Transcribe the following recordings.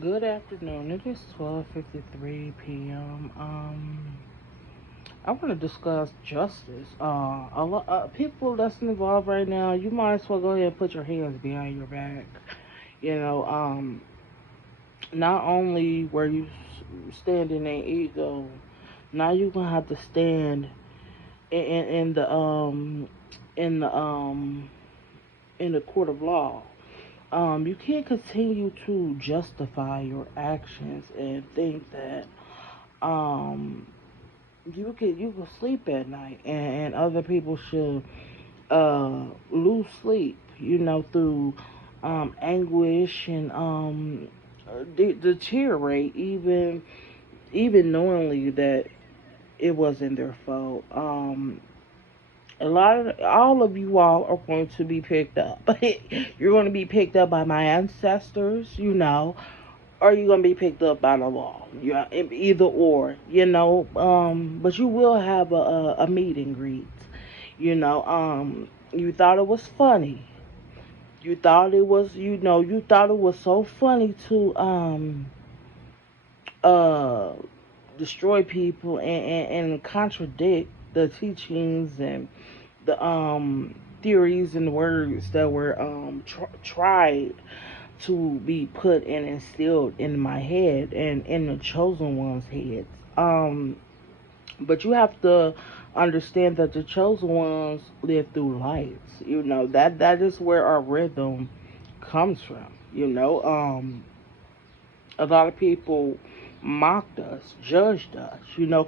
Good afternoon. It is 12:53 p.m. I want to discuss justice. A lot people that's involved right now. You might as well go ahead and put your hands behind your back. You know, not only were you standing in ego, now you're gonna have to stand in the in the in the court of law. You can't continue to justify your actions and think that um you can sleep at night, and other people should lose sleep, through anguish and deteriorate, even knowingly that it wasn't their fault. All of you all are going to be picked up. You're going to be picked up by my ancestors, or you're going to be picked up by the law. Yeah, either or, but you will have a meet and greet. You thought it was funny. You thought it was so funny to uh destroy people and contradict the teachings and the theories and words that were tried to be put and instilled in my head and in the chosen ones' heads. But you have to understand that the chosen ones live through lights. That is where our rhythm comes from. A lot of people mocked us, judged us,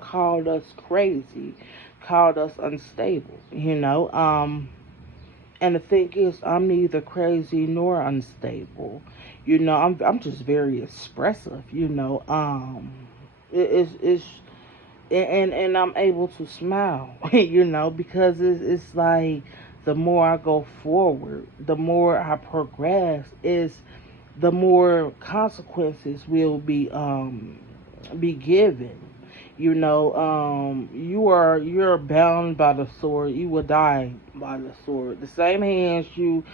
called us crazy, called us unstable. And the thing is, I'm neither crazy nor unstable. I'm just very expressive. It's and I'm able to smile. Because it's like the more I go forward, the more I progress, is the more consequences will be given. You're bound by the sword. You will die by the sword. The same hands you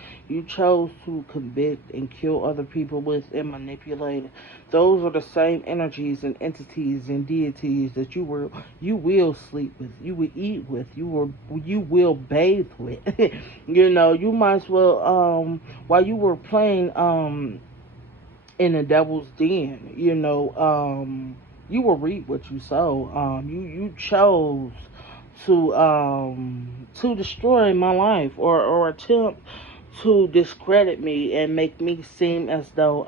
chose to convict and kill other people with and manipulate. Those are the same energies and entities and deities that you will sleep with. You will eat with. You will bathe with. You might as well while you were playing in the devil's den. You will reap what you sow. You chose to destroy my life, or attempt to discredit me and make me seem as though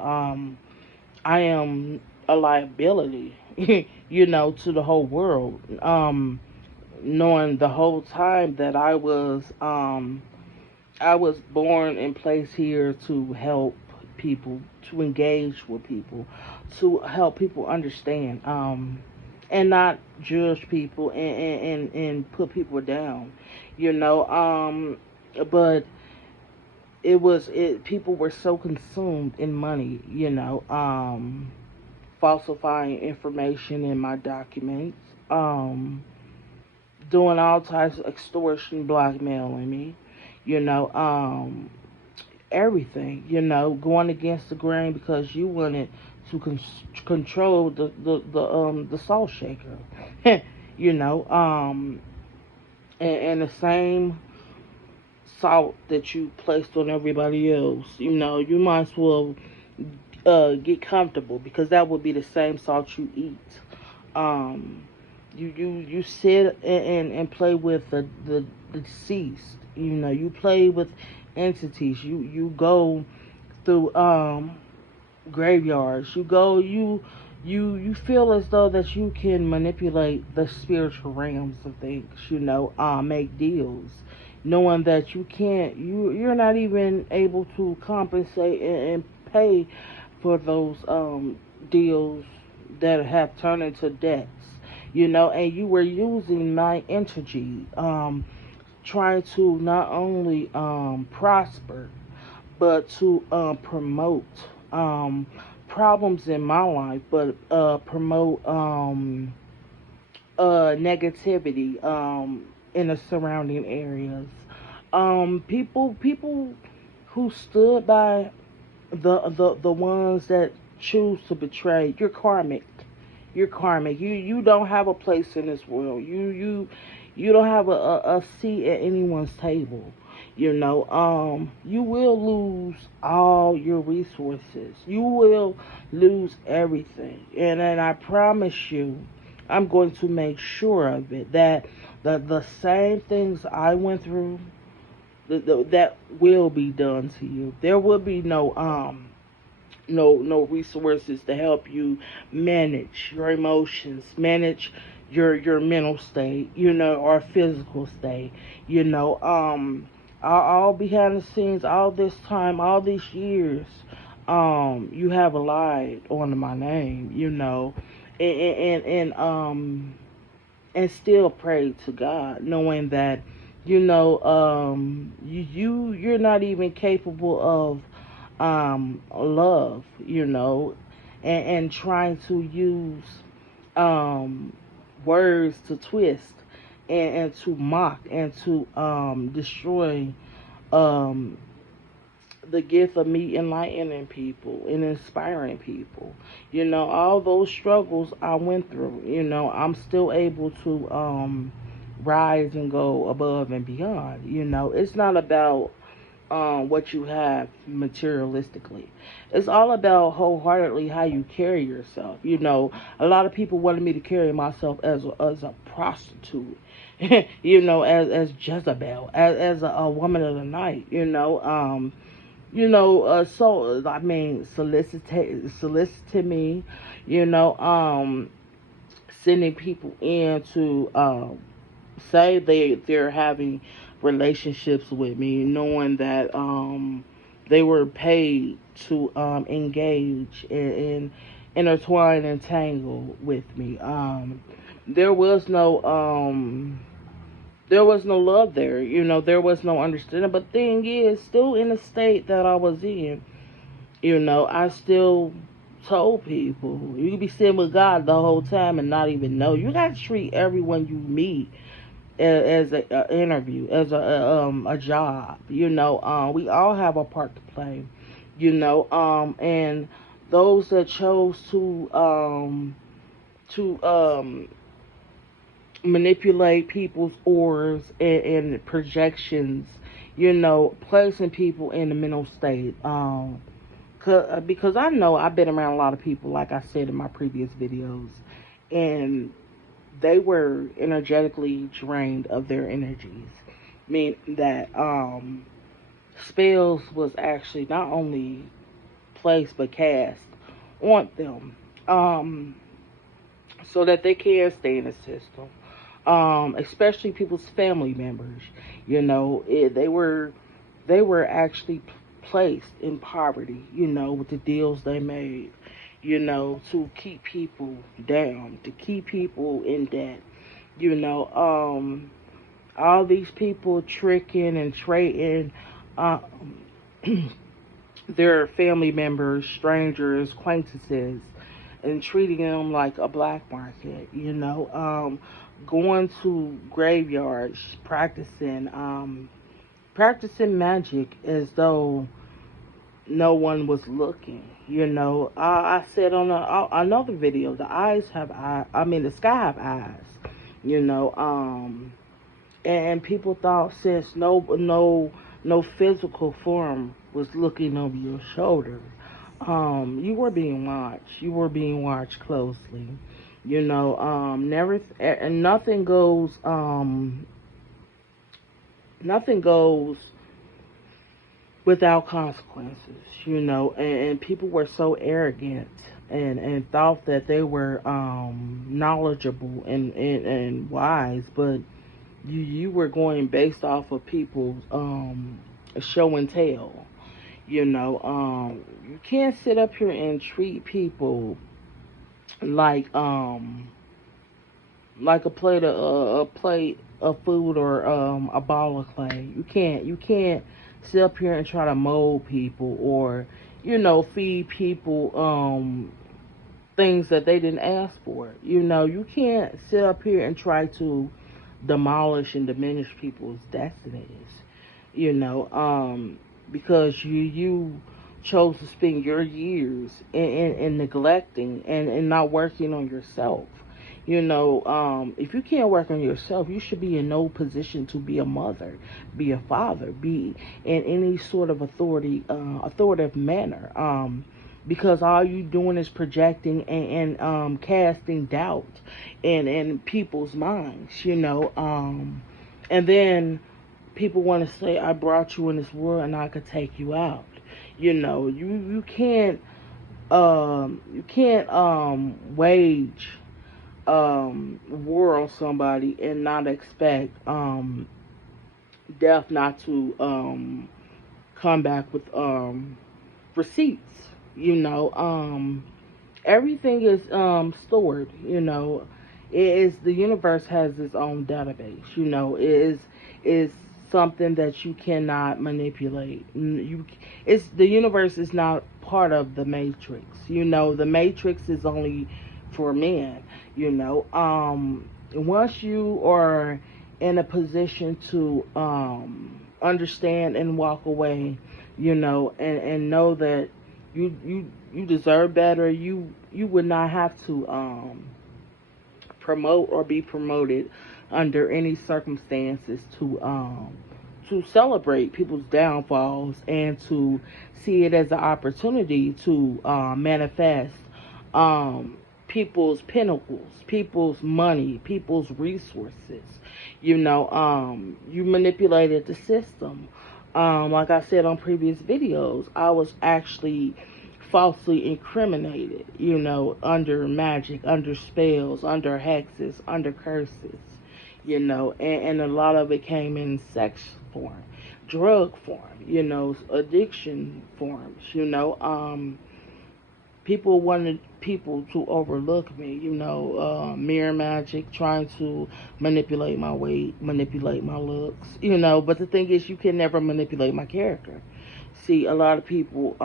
I am a liability, to the whole world. Knowing the whole time that I was born and placed here to help people, to engage with people, to help people understand, and not judge people and put people down, you know. But people were so consumed in money, falsifying information in my documents, doing all types of extortion, blackmailing me, you know, everything, going against the grain because you wanted to control the salt shaker, you know, and the same salt that you placed on everybody else, you might as well get comfortable because that would be the same salt you eat. Um, you sit and play with the deceased. You play with entities. You go through graveyards. You feel as though that you can manipulate the spiritual realms of things. Make deals, knowing that you're not even able to compensate and pay for those deals that have turned into debts. And you were using my energy, trying to not only prosper but to promote um, problems in my life, but promote negativity in the surrounding areas. People who stood by the ones that choose to betray, you're karmic. You're karmic. You don't have a place in this world. You don't have a seat at anyone's table. You will lose all your resources. You will lose everything. And I promise you, I'm going to make sure of it, that the same things I went through, that will be done to you. There will be no resources to help you manage your emotions, manage your mental state, or physical state. All behind the scenes, all this time, all these years, you have lied on my name, and still pray to God, knowing that, you're not even capable of love, and trying to use um, words to twist, and to mock, and to destroy um, the gift of me enlightening people and inspiring people. All those struggles I went through, I'm still able to rise and go above and beyond. It's not about what you have materialistically. It's all about wholeheartedly how you carry yourself. A lot of people wanted me to carry myself as a prostitute, as Jezebel, as a woman of the night. So I mean, solicited me, you know, um, sending people in to say they're having relationships with me, knowing that they were paid to engage and intertwine and tangle with me. There was no there was no love there, there was no understanding. But thing is, still in the state that I was in, I still told people you could be sitting with God the whole time and not even know. You gotta treat everyone you meet as a interview, as a job. We all have a part to play. And those that chose to manipulate people's auras and projections, placing people in the mental state. Because I know I've been around a lot of people, like I said in my previous videos, and they were energetically drained of their energies. Mean that spells was actually not only placed but cast on them, so that they can stay in the system. Especially people's family members. They were actually placed in poverty. With the deals they made. To keep people down, to keep people in debt. All these people tricking and trading um, their family members, strangers, acquaintances, and treating them like a black market. Going to graveyards, practicing magic as though no one was looking. I said on another video, the eyes have eyes. I mean, the sky have eyes. You know, and people thought, since no physical form was looking over your shoulder, you were being watched. You were being watched closely. Never and nothing goes without consequences. And people were so arrogant and thought that they were knowledgeable and wise, but you were going based off of people's show and tell. You can't sit up here and treat people like a plate of food, or a ball of clay. You can't sit up here and try to mold people, or feed people things that they didn't ask for. You can't sit up here and try to demolish and diminish people's destinies. Because you chose to spend your years in neglecting and not working on yourself. If you can't work on yourself, you should be in no position to be a mother, be a father, be in any sort of authoritative manner. Because all you doing is projecting and casting doubt in people's minds. And then people want to say, "I brought you in this world, and I could take you out." You can't wage war on somebody and not expect death not to come back with receipts. Everything is stored. It is the universe has its own database. It is something that you cannot manipulate. It's the universe is not part of the matrix. The matrix is only for men. Once you are in a position to understand and walk away, and know that you deserve better. You would not have to promote or be promoted under any circumstances to celebrate people's downfalls and to see it as an opportunity to manifest um, people's pinnacles, people's money, people's resources. You manipulated the system. Like I said on previous videos, I was actually falsely incriminated, under magic, under spells, under hexes, under curses, and a lot of it came in sex form, drug form, addiction forms, people wanted people to overlook me, mirror magic, trying to manipulate my weight, manipulate my looks, but the thing is, you can never manipulate my character. See, a lot of people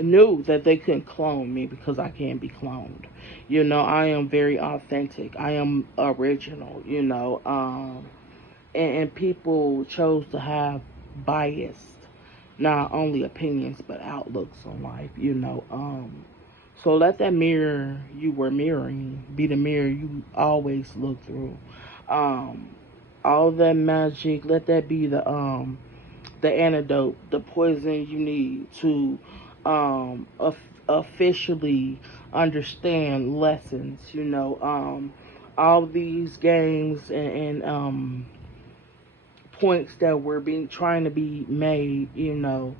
knew that they couldn't clone me because I can't be cloned. I am very authentic. I am original, and people chose to have biased, not only opinions, but outlooks on life, So let that mirror you were mirroring be the mirror you always look through. Um, all that magic, let that be the antidote, the poison you need to officially understand lessons. All these games and points that were being trying to be made. You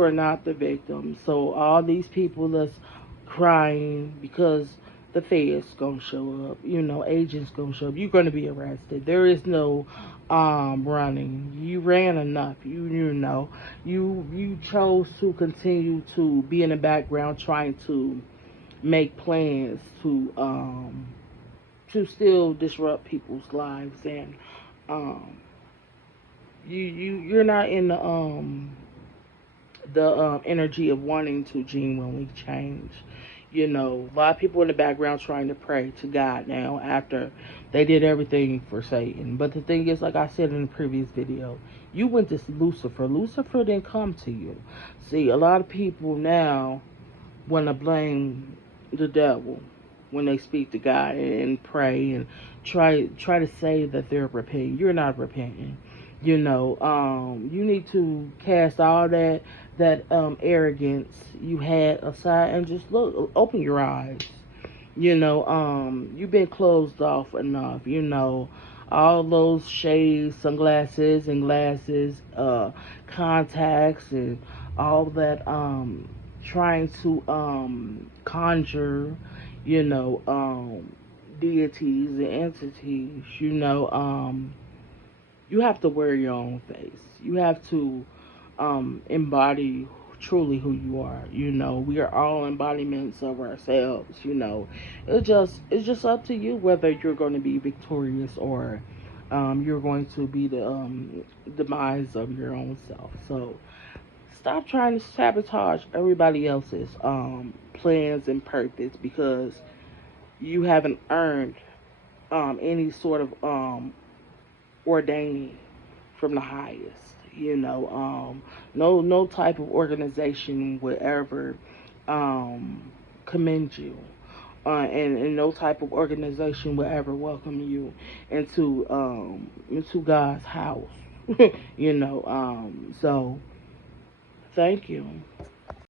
are not the victim. So all these people that's crying because the feds gonna show up, agents gonna show up, you're gonna be arrested. There is no running. You ran enough. You chose to continue to be in the background trying to make plans to still disrupt people's lives, and um you're not in the energy of wanting to genuinely change. A lot of people in the background trying to pray to God now after they did everything for Satan. But the thing is, like I said in the previous video, you went to Lucifer. Lucifer didn't come to you. See, a lot of people now want to blame the devil when they speak to God and pray and try to say that they're repenting. You're not repenting. You need to cast all that arrogance you had aside and just open your eyes. You've been closed off enough. All those shades, sunglasses and glasses, contacts, and all that trying to conjure, you know, deities and entities. You have to wear your own face. You have to embody truly who you are. We are all embodiments of ourselves. It's just up to you whether you're going to be victorious or you're going to be the demise of your own self. So stop trying to sabotage everybody else's plans and purpose because you haven't earned any sort of ordaining from the highest. You know, no type of organization would ever commend you, and no type of organization will ever welcome you into God's house. So thank you.